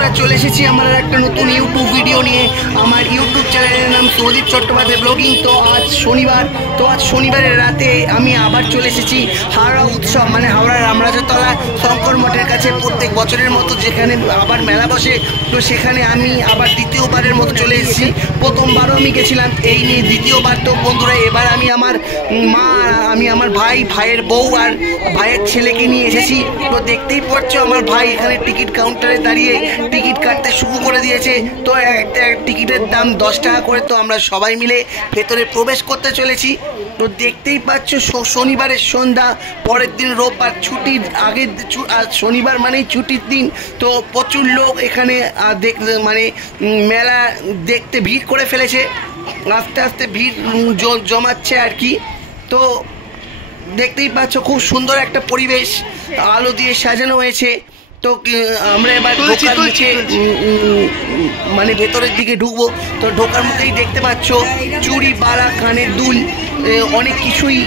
বন্ধুরা চলে এসেছি আমার একটা নতুন ইউটিউব ভিডিও নিয়ে। আমার ইউটিউব চ্যানেলের নাম সৌদীপ চট্টোপাধ্যায় ব্লগিং। তো আজ শনিবারের রাতে আমি আবার চলে এসেছি হাওড়া উৎসব, মানে হাওড়ার রামরাজাতলা শঙ্কর মঠের কাছে প্রত্যেক বছরের মতো যেখানে আবার মেলা বসে। তো সেখানে আমি আবার দ্বিতীয়বারের মতো চলে এসেছি। প্রথমবারও আমি গেছিলাম এই নিয়ে, দ্বিতীয়বার তো বন্ধুরা এবার আমি আমার মা, আমি আমার ভাইয়ের বউ আর ভাইয়ের ছেলেকে নিয়ে এসেছি। তো দেখতেই পাচ্ছ আমার ভাই এখানে টিকিট কাউন্টারে দাঁড়িয়ে টিকিট কাটতে শুরু করে দিয়েছে। তো একটা টিকিটের দাম 10 টাকা করে। তো আমরা সবাই মিলে ভেতরে প্রবেশ করতে চলেছি। তো দেখতেই পাচ্ছ শনিবারের সন্ধ্যা, পরের দিন রোববার ছুটির আগের শনিবার মানেই ছুটির দিন। তো প্রচুর লোক এখানে মানে মেলা দেখতে ভিড় করে ফেলেছে। আস্তে আস্তে ভিড় জমাচ্ছে আর কি। তো দেখতেই পাচ্ছ খুব সুন্দর একটা পরিবেশ, আলো দিয়ে সাজানো হয়েছে। তো আমরা এবার ঢোকার মুখে মানে ভেতরের দিকে ঢুকবো। তো ঢোকার মুখেই দেখতে পাচ্ছ চুড়ি, বালা, কানের দুল, অনেক কিছুই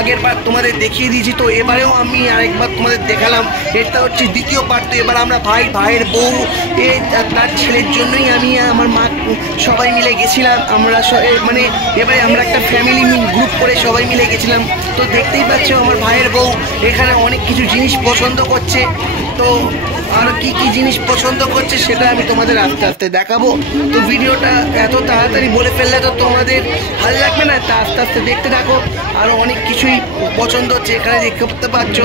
আগের বার তোমাদের দেখিয়ে দিয়েছি। তো এবারেও আমি আরেকবার তোমাদের দেখালাম। এটা হচ্ছে দ্বিতীয় পার্ট। তো এবার আমরা ভাইয়ের বউ তার ছেলের জন্যই আমি আমার মা সবাই মিলে গেছিলাম। আমরা মানে এবারে আমরা একটা ফ্যামিলি গ্রুপ করে সবাই মিলে গেছিলাম। তো দেখতেই পাচ্ছ আমার ভাইয়ের বউ এখানে অনেক কিছু জিনিস পছন্দ করছে। তো আর কি কি জিনিস পছন্দ করছে সেটা আমি তোমাদের আস্তে আস্তে দেখাবো। তো ভিডিওটা এত তাড়াতাড়ি বলে ফেললে তো তোমাদের ভালো লাগবে না, তা আস্তে আস্তে দেখতে থাকো। আরও অনেক কিছুই পছন্দ হচ্ছে এখানে দেখতে পাচ্ছ,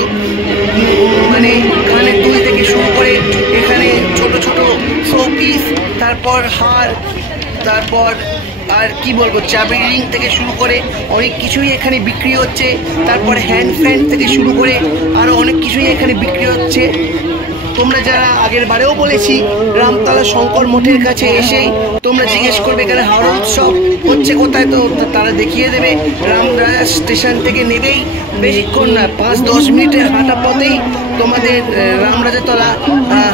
মানে কানের দুল থেকে শুরু করে এখানে ছোট ছোট শোপিস, তারপর হার, তারপর আর কি বলবো চাবির রিং থেকে শুরু করে অনেক কিছুই এখানে বিক্রি হচ্ছে। তারপর হ্যান্ড ফ্যান থেকে শুরু করে আরও অনেক কিছুই এখানে বিক্রি হচ্ছে। তোমরা যারা আগের বারেও বলেছি রামতলা শঙ্কর মঠের কাছে এসেই তোমরা জিজ্ঞেস করবে এখানে হাওড়া উৎসব হচ্ছে কোথায়, তো তারা দেখিয়ে দেবে। রামরাজা স্টেশন থেকে নেবেই বেশিক্ষণ না, 5-10 মিনিটের হাঁটা পথেই তোমাদের রামরাজাতলা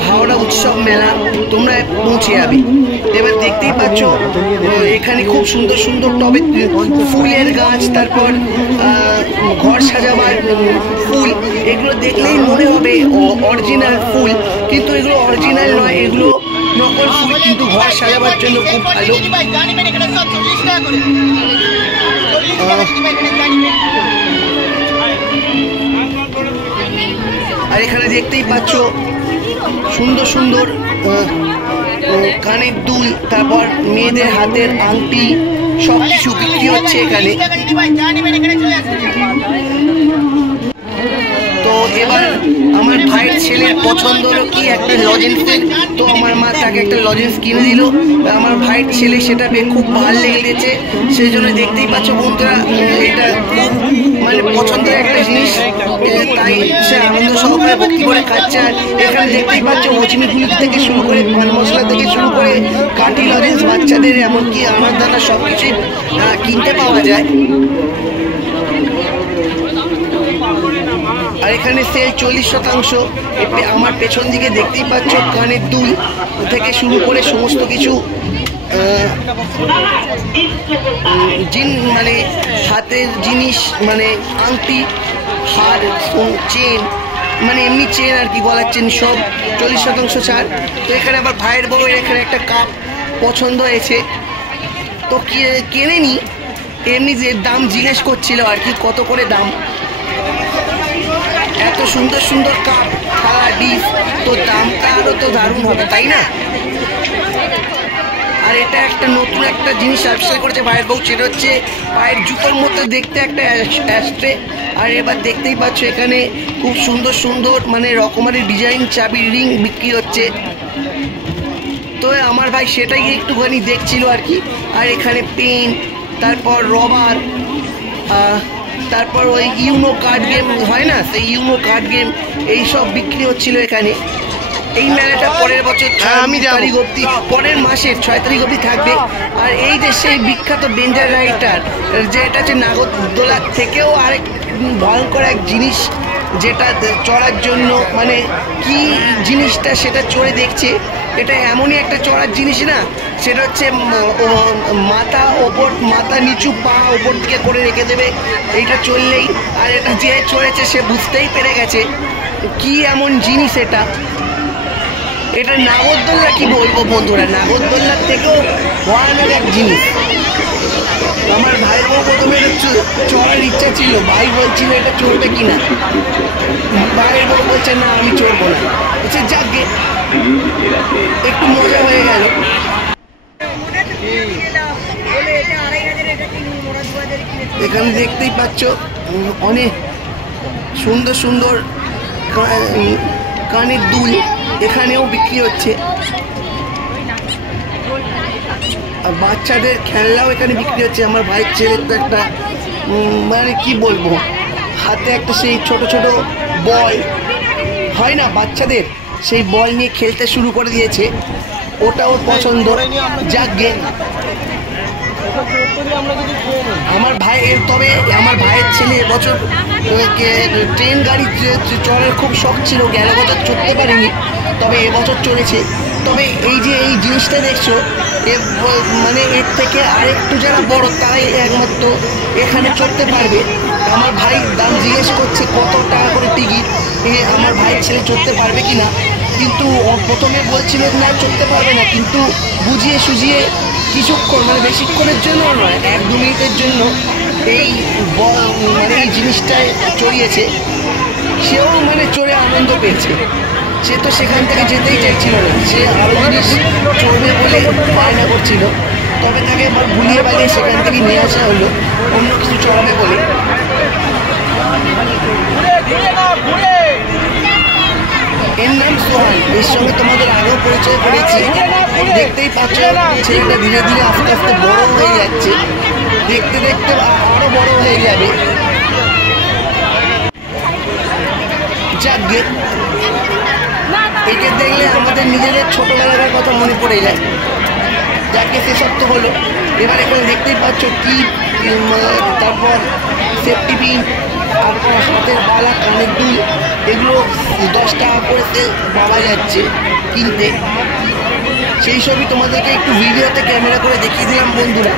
হাওড়া উৎসব মেলা তোমরা পৌঁছে যাবে। এবার দেখতেই পাচ্ছ এখানে খুব সুন্দর সুন্দর টবে ফুলের গাছ, তারপর ঘর সাজাবার ফুল, এগুলো দেখলেই মনে হবে অরিজিনাল ফুল, কিন্তু এগুলো অরিজিনাল নয়, এগুলো নকল ফুল, কিন্তু ঘর সাজাবার জন্য খুব ভালো। আর এখানে দেখতেই পাচ্ছ সুন্দর সুন্দর কানের দুল, তারপর মেয়েদের হাতের আংটি, সব কিছু বিক্রি হচ্ছে এখানে। তো এবার আমার ভাইয়ের ছেলের পছন্দ হলো কি একটা লজেন্সের। তো আমার মা তাকে একটা লজেন্স কিনে দিল। আমার ভাইয়ের ছেলে সেটা পেয়ে খুব ভালো লেগেছে, সেই জন্য দেখতেই পাচ্ছ বন্ধুরা এটা খুব মানে পছন্দের একটা জিনিস। তাই সে আনন্দ সহকারে ভক্তি করে খাচ্ছে। আর এখানে দেখতেই পাচ্ছ মচিনিগুলি থেকে শুরু করে পান মশলা থেকে শুরু করে কাঠি লজেন্স বাচ্চাদের এমনকি আমার দানা সব কিছুই কিনতে পাওয়া যায়। আর এখানে সেল 40%। আমার পেছন দিকে দেখতেই পাচ্ছ কানের দুল থেকে শুরু করে সমস্ত কিছু মানে হাতের জিনিস, মানে আংটি, হার, চেন, মানে এমনি চেন আর কি, গলার চেন, সব 40% ছাড়। তো এখানে আবার ভাইয়ের বউয়ের এখানে একটা কাপ পছন্দ হয়েছে, তো কেনে নি, এমনি যে দাম জিজ্ঞেস করছিল আর কি কত করে দাম। এত সুন্দর সুন্দর কাপ, থালা, ডিশ, তো দামটা আরও তো দারুণ হবে তাই না। আর এটা একটা নতুন একটা জিনিস আবিষ্কার করেছে ভাইয়ের বউ, সেটা হচ্ছে পায়ের জুতোর মতো দেখতে একটা অ্যাস্ট্রে। আর এবার দেখতেই পাচ্ছ এখানে খুব সুন্দর সুন্দর মানে রকমারি ডিজাইন চাবির রিং বিক্রি হচ্ছে। তো আমার ভাই সেটাই একটুখানি দেখছিল আর কি। আর এখানে পেন, তারপর রবার, তারপর ওই ইউনো কার্ড গেম হয় না, সেই ইউনো কার্ড গেম এইসব বিক্রি হচ্ছিল এখানে। এই মেলাটা পরের বছর পরের মাসের 6 তারিখ অবধি থাকবে। আর এই যে সেই বিখ্যাত ডেঞ্জার রাইডার, যেটা হচ্ছে নাগরদোলার থেকেও আরেক ভয়ঙ্কর এক জিনিস, যেটা চড়ার জন্য মানে কি জিনিসটা সেটা চড়ে দেখছে। এটা এমনই একটা চড়ার জিনিস না, সেটা হচ্ছে মাথা নিচু, পা ওপর দিকে করে রেখে দেবে এইটা চললেই। আর এটা যে চড়েছে সে বুঝতেই পেরে গেছে কি এমন জিনিস এটা। এটা নাগরদোল্লা কি বলবো বন্ধুরা, নাগরদোল্লার থেকেও ভয়ানক এক জিনিস। আমার ভাইয়ের বউ প্রথমে চড়ার ইচ্ছা ছিল, ভাই বলছিল এটা চড়বে কিনা, ভাইয়ের বউ বলছে না আমি চড়বো না, বলছে যাকে একটু মজা হয়ে গেল। এখানে দেখতেই পাচ্ছ অনেক সুন্দর সুন্দর কানের দুল এখানেও বিক্রি হচ্ছে, আর বাচ্চাদের খেলনাও এখানে বিক্রি হচ্ছে। আমার ভাইয়ের ছেলের তো একটা মানে কি বলবো, হাতে একটা সেই ছোট ছোট বল হয় না বাচ্চাদের, সেই বল নিয়ে খেলতে শুরু করে দিয়েছে, ওটাও পছন্দ। যাকে আমার ভাইয়ের, তবে আমার ভাইয়ের ছেলে এবছর ট্রেন গাড়ি চড়ার খুব শখ ছিল, গেল বছর চড়তে পারিনি, তবে এবছর চড়েছে। তবে এই যে এই জিনিসটা দেখছো, মানে এর থেকে আরেকটু যারা বড় তারাই একমাত্র এখানে চড়তে পারবে। আমার ভাই দাম জিজ্ঞেস করছে কত টাকা করে টিকিট, আমার ভাইয়ের ছেলে চড়তে পারবে কি না, কিন্তু প্রথমে বলছিল না চড়তে পারবে না, কিন্তু বুঝিয়ে সুঝিয়ে কিছুক্ষণ মানে বেশিক্ষণের জন্য নয়, 1-2 মিনিটের জন্য এই মানে এই জিনিসটায় চড়িয়েছে, সেও মানে চড়ে আনন্দ পেয়েছে। সে তো সেখান থেকে যেতেই চাইছিল না, সে আরও জিনিস চড়বে বলে বায়না করছিল, তবে তাকে এবার ভুলিয়ে বালিয়ে সেখান থেকে নিয়ে আসা হলো অন্য কিছু চড়াবে বলে। এর নাম সোহান, এর সঙ্গে তোমাদের আগেও পরিচয় করেছি। দেখতেই পাচ্ছ ছেলেটা ধীরে ধীরে আস্তে আস্তে বড় হয়ে যাচ্ছে, দেখতে দেখতে আরো বড় হয়ে যাবে। যাকে একে দেখলে আমাদের নিজেদের ছোটবেলার কথা মনে পড়ে যায়। যাকে সেসব তো হলো, এবার এখানে দেখতেই পাচ্ছ টিপ, তারপর সেফটি পিন, তারপর হাতের বালা, কানের দুল, এগুলো 10 টাকা করে পাওয়া যাচ্ছে কিনতে। সেই সবই তোমাদেরকে একটু ভিডিওতে ক্যামেরা করে দেখিয়ে দিলাম বন্ধুরা।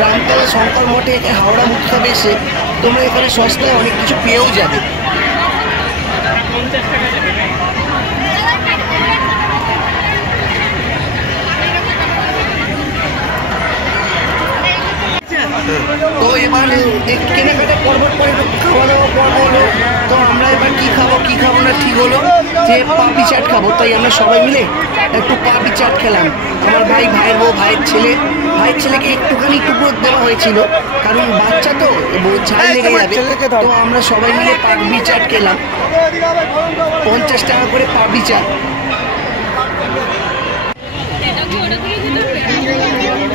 রামতলা শঙ্কর মঠে হাওড়া উৎসবে এসে তোমরা এখানে সস্তায় অনেক কিছু পেয়েও যাবে। তো এবার একটু কেনাকাটা করবার পরে একটু খাওয়া দাওয়া পর্ব হলো। তো আমরা এবার কী খাবো না ঠিক হলো যে পাপড়ি চাট খাবো, তাই আমরা সবাই মিলে একটু পাপড়ি চাট খেলাম। আমার ভাইয়ের বউ, ভাইয়ের ছেলেকে একটুখানি টুকরো দেওয়া হয়েছিল, কারণ বাচ্চা তো ঝাল লেগে যাবে। তো আমরা সবাই মিলে পাপড়ি চাট খেলাম, 50 টাকা করে পাপড়ি চাট।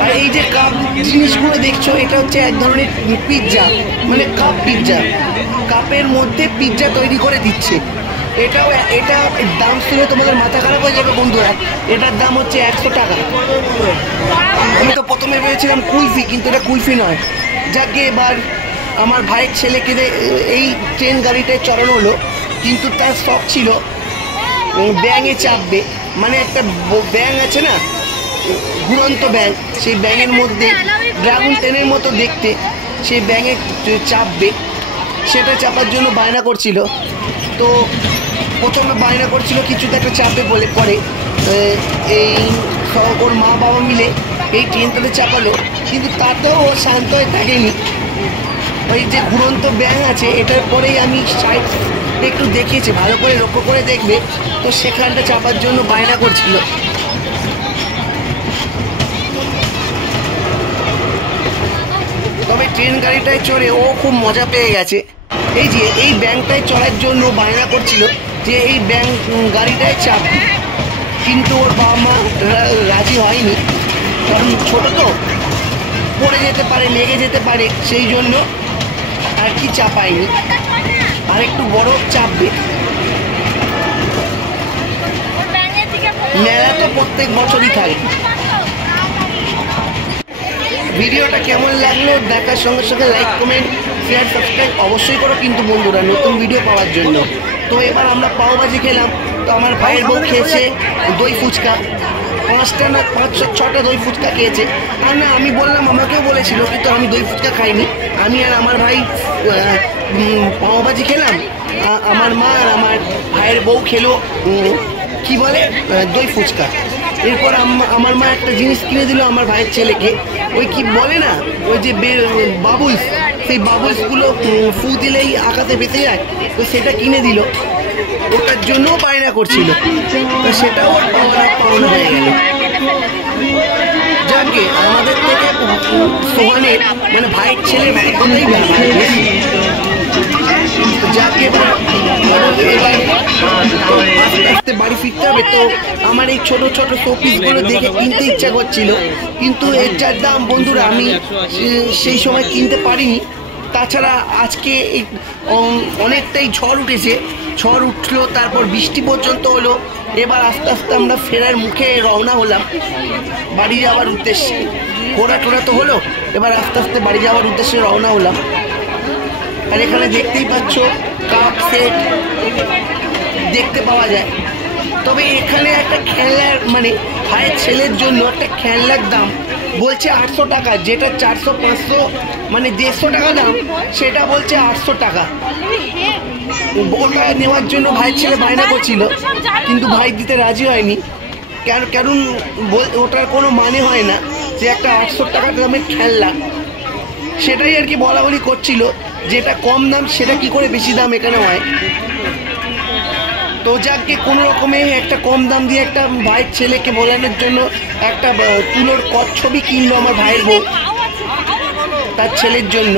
আর এই যে কাপ জিনিসগুলো দেখছো, এটা হচ্ছে এক ধরনের পিৎজা, মানে কাপ পিৎজা, কাপের মধ্যে পিৎজা তৈরি করে দিচ্ছে। এটা দাম শুনে তোমাদের মাথা খারাপ হয়ে যাবে বন্ধুরা, এটার দাম হচ্ছে 100 টাকা। আমি তো প্রথমে ভেবেছিলাম কুলফি, কিন্তু এটা কুলফি নয়। যাকে এবার আমার ভাইয়ের ছেলেকে এই ট্রেন গাড়িটায় চড়ানো হলো, কিন্তু তার শখ ছিল ব্যাঙে চাপবে, মানে একটা ব্যাঙ আছে না, ঘুরন্ত ব্যাঙ, সেই ব্যাঙের মধ্যে ড্রাগন ট্রেনের মতো দেখতে, সেই ব্যাঙে চাপবে, সেটা চাপার জন্য বায়না করছিল। তো প্রথমে বায়না করছিল কিছুতে একটা চাপে বলে, পরে এই ওর মা বাবা মিলে এই ট্রেনটাতে চাপালো, কিন্তু তাতেও ও শান্ত হয়ে থাকেনি। ওই যে ঘুরন্ত ব্যাঙ আছে, এটার পরেই আমি সাইড একটু দেখিয়েছি, ভালো করে লক্ষ্য করে দেখবে, তো সেখানটা চাপার জন্য বায়না করছিল। তবে ট্রেন গাড়িটায় চড়ে ও খুব মজা পেয়ে গেছে। এই যে এই ব্যাংকটায় চড়ার জন্য বায়না করছিল যে এই ব্যাংক গাড়িটায় চাপ, কিন্তু ওর বাবা মা রাজি হয়নি, কারণ ছোটো তো, পড়ে যেতে পারে, লেগে যেতে পারে, সেই জন্য আর কি চাপায়নি, আর একটু বড় চাপবে। মেলা তো প্রত্যেক বছরই থাকে। ভিডিওটা কেমন লাগলো দেখার সঙ্গে সঙ্গে লাইক, কমেন্ট, শেয়ার, সাবস্ক্রাইব অবশ্যই করো কিন্তু বন্ধুরা, নতুন ভিডিও পাওয়ার জন্য। তো এবার আমরা পাওভাজি খেলাম। তো আমার ভাইয়ের বউ খেয়েছে দই ফুচকা, 5টা না 5-6টা দই ফুচকা খেয়েছে। আর না, আমি বললাম, আমাকেও বলেছিল, কিন্তু আমি দই ফুচকা খাইনি। আমি আর আমার ভাই পাওভাজি খেলাম, আমার মা আর আমার ভাইয়ের বউ খেলো কি বলে দই ফুচকা। এরপর আমার মা একটা জিনিস কিনে দিল আমার ভাইয়ের ছেলেকে, ওই কি বলে না ওই যে বাবুলস, সেই বাবুলসগুলো ফু দিলেই আকাশে ভেসে যায়, তো সেটা কিনে দিল। ওটার জন্যও বায়না করছিল, তো সেটাও পাওনা হয়ে গেল। যাকে আমাদের থেকে সোহানের মানে ভাইয়ের ছেলের কথাই বেশি। যাকে এবার আস্তে আস্তে বাড়ি ফিরতে হবে, তো আমার এই ছোট ছোট শোপিসগুলো দেখে কিনতে ইচ্ছা করছিল, কিন্তু এর যার দাম বন্ধুরা আমি সেই সময় কিনতে পারিনি। তাছাড়া আজকে অনেকটাই ঝড় উঠেছে, ঝড় উঠলো, তারপর বৃষ্টি পর্যন্ত হলো। এবার আস্তে আস্তে আমরা ফেরার মুখে রওনা হলাম বাড়ি যাওয়ার উদ্দেশ্যে। ঘোরা টোরা তো হলো, এবার আস্তে আস্তে বাড়ি যাওয়ার উদ্দেশ্যে রওনা হলাম। আর এখানে দেখতেই পাচ্ছ কাপ সেট দেখতে পাওয়া যায়। তবে এখানে একটা খেলনার মানে ভাইয়ের ছেলের জন্য একটা খেলনার দাম বলছে 800 টাকা, যেটা 400-500 মানে 150 টাকা দাম, সেটা বলছে 800 টাকা। ওটা নেওয়ার জন্য ভাইয়ের ছেলে বায়না করছিল, কিন্তু ভাই দিতে রাজি হয়নি। কারণ ওটার কোনো মানে হয় না যে একটা 800 টাকা দামের খেলনা, সেটাই আর কি বলা বলি করছিল, যেটা কম দাম সেটা কি করে বেশি দাম এখানে হয়। তো যাকে কোনো রকমে একটা কম দাম দিয়ে একটা ভাইয়ের ছেলেকে বোলানোর জন্য একটা তুলোর কচ্ছবি কিনলো আমার ভাইয়ের বউ তার ছেলের জন্য।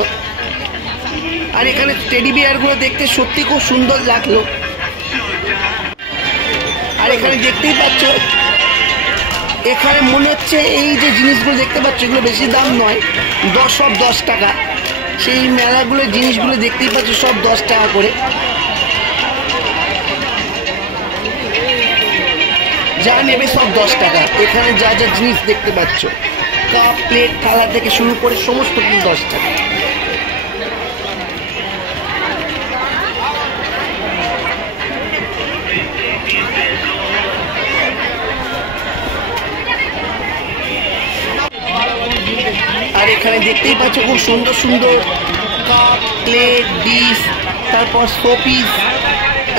আর এখানে টেডি বিয়ারগুলো দেখতে সত্যি খুব সুন্দর লাগলো। আর এখানে দেখতেই পাচ্ছ, এখানে মনে হচ্ছে এই যে জিনিসগুলো দেখতে পাচ্ছ এগুলো বেশি দাম নয়, সব 10 টাকা। সেই মেলাগুলো জিনিসগুলো দেখতেই পাচ্ছ সব 10 টাকা করে, যা নেবে সব 10 টাকা। এখানে যা যা জিনিস দেখতে পাচ্ছ কাপ প্লেট থালা থেকে শুরু করে সমস্ত কিছু 10 টাকা। আর এখানে দেখতেই পাচ্ছ খুব সুন্দর সুন্দর কাপ প্লেট ডিশ, তারপর শোপিস,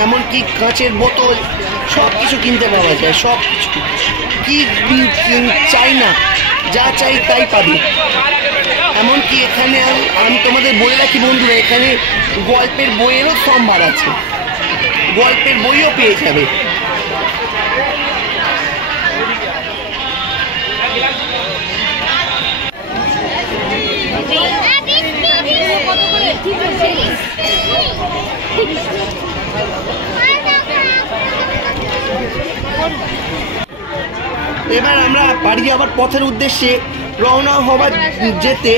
এমনকি কাঁচের বোতল, সব কিছু কিনতে পাওয়া যায়। সব কি চাই না, যা চাই তাই পাবি। এমনকি এখানে আমি তোমাদের বলে রাখি বন্ধুরা, এখানে গল্পের বইয়েরও সম্ভার আছে, গল্পের বইও পেয়ে যাবে। এবার আমরা বাড়ি যাওয়ার পথের উদ্দেশ্যে রওনা হবার যেতে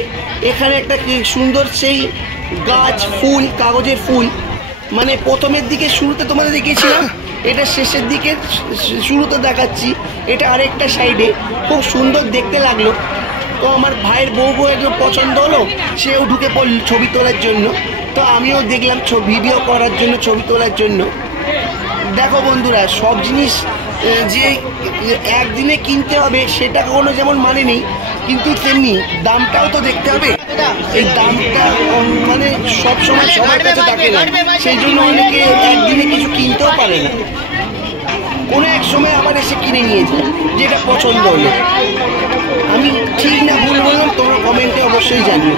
এখানে একটা সুন্দর সেই গাছ ফুল, কাগজের ফুল, মানে প্রথমের দিকে শুরুতে তোমাদের দেখিয়েছিলাম, এটা শেষের দিকে শুরুতে দেখাচ্ছি, এটা আরেকটা সাইডে খুব সুন্দর দেখতে লাগলো। তো আমার ভাইয়ের বউ একদম পছন্দ হলো, সেও ঢুকে পড়ল ছবি তোলার জন্য। তো আমিও দেখলাম ভিডিও করার জন্য, ছবি তোলার জন্য। দেখো বন্ধুরা, সব জিনিস যে একদিনে কিনতে হবে সেটা কোনো যেমন মানে নেই, কিন্তু তেমনি দামটাও তো দেখতে হবে। এই দামটা মানে সবসময় সবার কাছে থাকে না, সেই জন্য অনেকে একদিনে কিছু কিনতেও পারে না, কোনো এক সময় আবার এসে কিনে নিয়ে যায় যেটা পছন্দ হলো। আমি ঠিক না ভুল বললাম তোমরা কমেন্টে অবশ্যই জানিও।